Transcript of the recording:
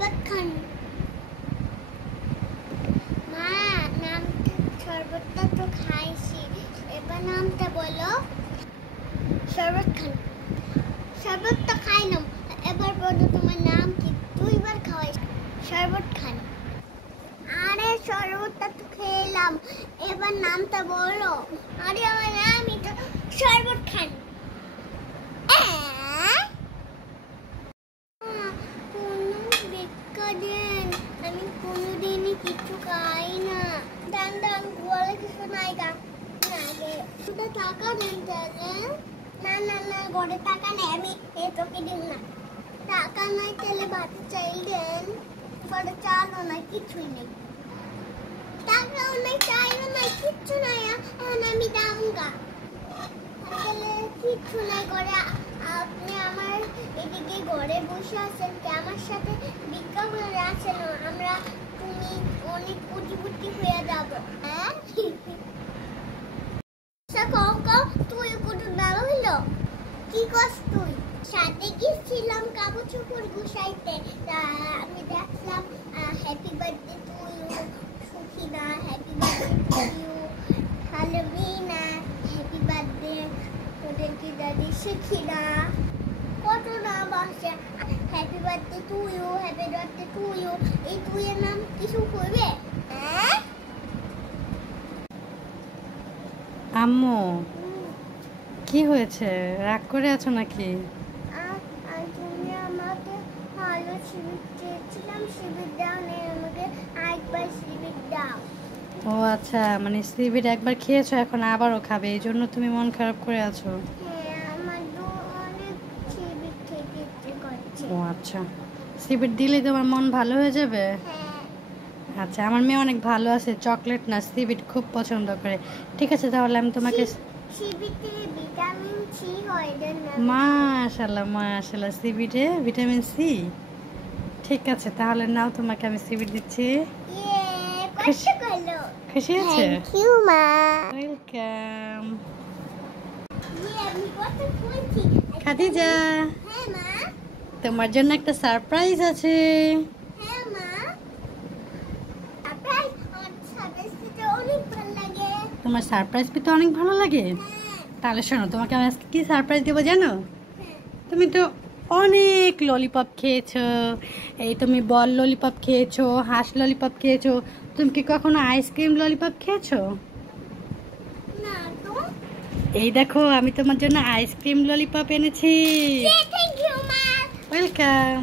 শরবত খান। মা নাম শরবতটা তো খাইছি, এবার নামটা বলো। শরবত খান। শরবত তো খাইলাম, এবার বলো তোমার নাম কি? দুইবার খাওয়াই। শরবত খান। আরে শরবতটা তো খেলাম, এবার নামটা বলো। আরে আমার নামই তো শরবত খান। আমি কোনোদিনই কিছু খাই না। ডান ডান বলে কিছু নাই গা। শুধু টাকা দেন তাহলে। না না না, ঘরে টাকা নেই, আমি এ তোকে দিন না। টাকা নাই তাহলে ভাত চাইল দেন। ঘরে চালও নাই, কিছুই নেই। টাকাও নাই, চাইও নাই, কিচ্ছু নাই। এখন আমি দামগা তাহলে কিচ্ছু নাই ঘরে। আপনি আমার এদিকে ঘরে বসে আছেন কি? আমার সাথে ভিক্ষা করে আছেন, আমরা তুমি অনেক কোটিপতি হয়ে যাবো। হ্যাঁ তুই কত ভালো হইলো। কি করছ তুই? সাথে গিয়েছিলাম কাপড় চোপড় গুছাইতে, আমি দেখলাম happy birthday to you Sukhina, happy birthday to you Halmina, happy birthday তোদেরকে দাদি সুখিনা, কত নাম আছে। Happy birthday to you, happy birthday to you. এই তুই এর নাম কিছু করবে? হ্যাঁ আম্মু কি হয়েছে, রাগ করে আছো নাকি? তুমি আমাকে ভালো শিবির চেয়েছিলাম, শিবির দাও নেই, আমাকে আরেকবার শিবির দাও। ও আচ্ছা, মানে সিবিট একবার খেয়েছো, এখন আবারও খাবে, এই জন্য তুমি মন খারাপ করে আছো। হ্যাঁ, আমার অনেক শিবির খেতে ইচ্ছে করছে। ও আচ্ছা, সিবিট দিলে তোমার মন ভালো হয়ে যাবে? হ্যাঁ। আচ্ছা, আমার মেয়ে অনেক ভালো আছে, চকলেট না সিবিট খুব পছন্দ করে। ঠিক আছে, তাহলে আমি তোমাকে শিবিতে ভিটামিন সি হয় না? মাশাআল্লাহ মাশাআল্লাহ, সিবিটে ভিটামিন সি। ঠিক আছে, তাহলে নাও, তোমাকে আমি সিবিট দিচ্ছি। খুশি হলো। খুশি আছে? থ্যাংক ইউ মা। ওয়েলকাম। আমি কত খুশি। খাদিজা, হ্যাঁ মা। তোমার জন্য একটা সারপ্রাইজ আছে। হ্যাঁ মা। সারপ্রাইজ? আমার সারপ্রাইজ দিতে অনেক ভালো লাগে। তোমার সারপ্রাইজ পেতে অনেক ভালো লাগে? তাহলে শোনো, তোমাকে আমি আজকে কি সারপ্রাইজ দেবো জানো? তুমি তো অনেক ললিপপ খেয়েছো, এই তুমি বল ললিপপ খেয়েছো, হাঁস ললিপপ খেয়েছো, তুমি কি কখনো আইসক্রিম ললিপপ খেয়েছো? না তো। এই দেখো, আমি তোমার জন্য আইসক্রিম ললিপপ এনেছি। থ্যাংক ইউ মা। ওয়েলকাম।